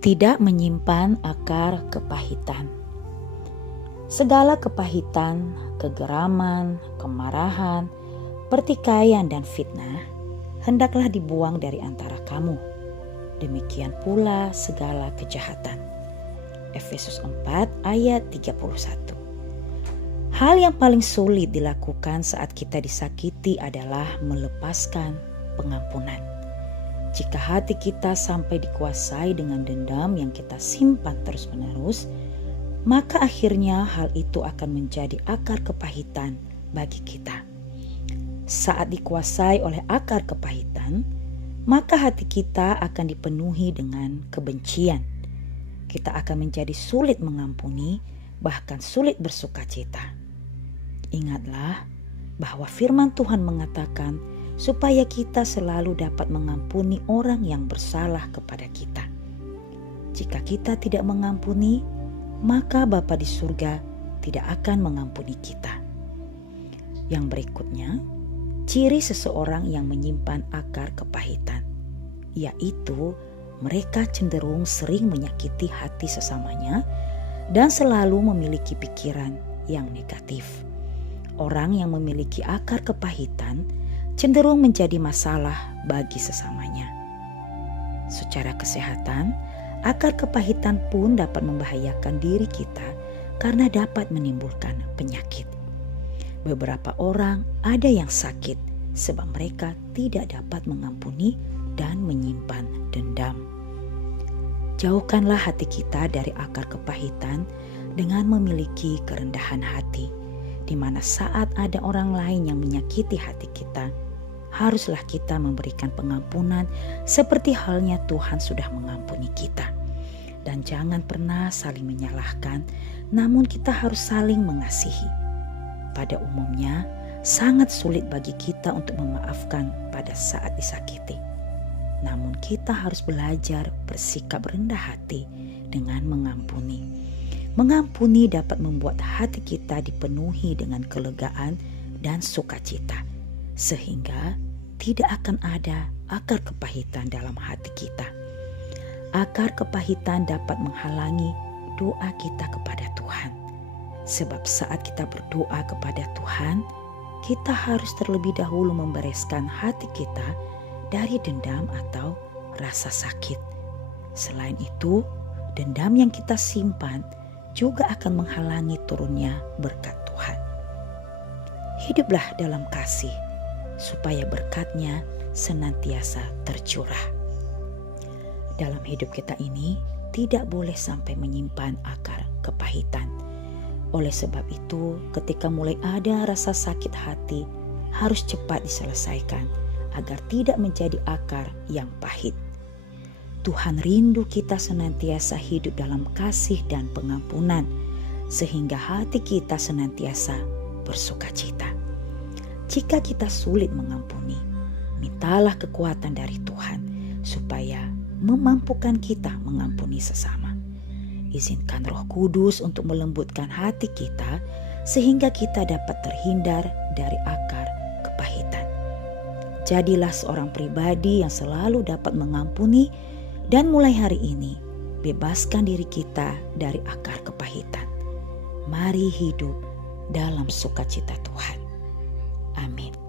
Tidak menyimpan akar kepahitan. Segala kepahitan, kegeraman, kemarahan, pertikaian dan fitnah hendaklah dibuang dari antara kamu. Demikian pula segala kejahatan. Efesus 4 ayat 31. Hal yang paling sulit dilakukan saat kita disakiti adalah melepaskan pengampunan. Jika hati kita sampai dikuasai dengan dendam yang kita simpan terus-menerus, maka akhirnya hal itu akan menjadi akar kepahitan bagi kita. Saat dikuasai oleh akar kepahitan, maka hati kita akan dipenuhi dengan kebencian. Kita akan menjadi sulit mengampuni, bahkan sulit bersukacita. Ingatlah bahwa firman Tuhan mengatakan supaya kita selalu dapat mengampuni orang yang bersalah kepada kita. Jika kita tidak mengampuni, maka Bapa di surga tidak akan mengampuni kita. Yang berikutnya, ciri seseorang yang menyimpan akar kepahitan, yaitu mereka cenderung sering menyakiti hati sesamanya dan selalu memiliki pikiran yang negatif. Orang yang memiliki akar kepahitan cenderung menjadi masalah bagi sesamanya. Secara kesehatan, akar kepahitan pun dapat membahayakan diri kita karena dapat menimbulkan penyakit. Beberapa orang ada yang sakit sebab mereka tidak dapat mengampuni dan menyimpan dendam. Jauhkanlah hati kita dari akar kepahitan dengan memiliki kerendahan hati, di mana saat ada orang lain yang menyakiti hati kita, haruslah kita memberikan pengampunan seperti halnya Tuhan sudah mengampuni kita. Dan jangan pernah saling menyalahkan, namun kita harus saling mengasihi. Pada umumnya, sangat sulit bagi kita untuk memaafkan pada saat disakiti. Namun kita harus belajar bersikap rendah hati dengan mengampuni. Mengampuni dapat membuat hati kita dipenuhi dengan kelegaan dan sukacita, sehingga tidak akan ada akar kepahitan dalam hati kita. Akar kepahitan dapat menghalangi doa kita kepada Tuhan. Sebab saat kita berdoa kepada Tuhan, kita harus terlebih dahulu membereskan hati kita dari dendam atau rasa sakit. Selain itu, dendam yang kita simpan juga akan menghalangi turunnya berkat Tuhan. Hiduplah dalam kasih, supaya berkat-Nya senantiasa tercurah. Dalam hidup kita ini tidak boleh sampai menyimpan akar kepahitan. Oleh sebab itu, ketika mulai ada rasa sakit hati, harus cepat diselesaikan agar tidak menjadi akar yang pahit. Tuhan rindu kita senantiasa hidup dalam kasih dan pengampunan, sehingga hati kita senantiasa bersukacita. Jika kita sulit mengampuni, mintalah kekuatan dari Tuhan supaya memampukan kita mengampuni sesama. Izinkan Roh Kudus untuk melembutkan hati kita sehingga kita dapat terhindar dari akar kepahitan. Jadilah seorang pribadi yang selalu dapat mengampuni dan mulai hari ini bebaskan diri kita dari akar kepahitan. Mari hidup dalam sukacita Tuhan. Amin.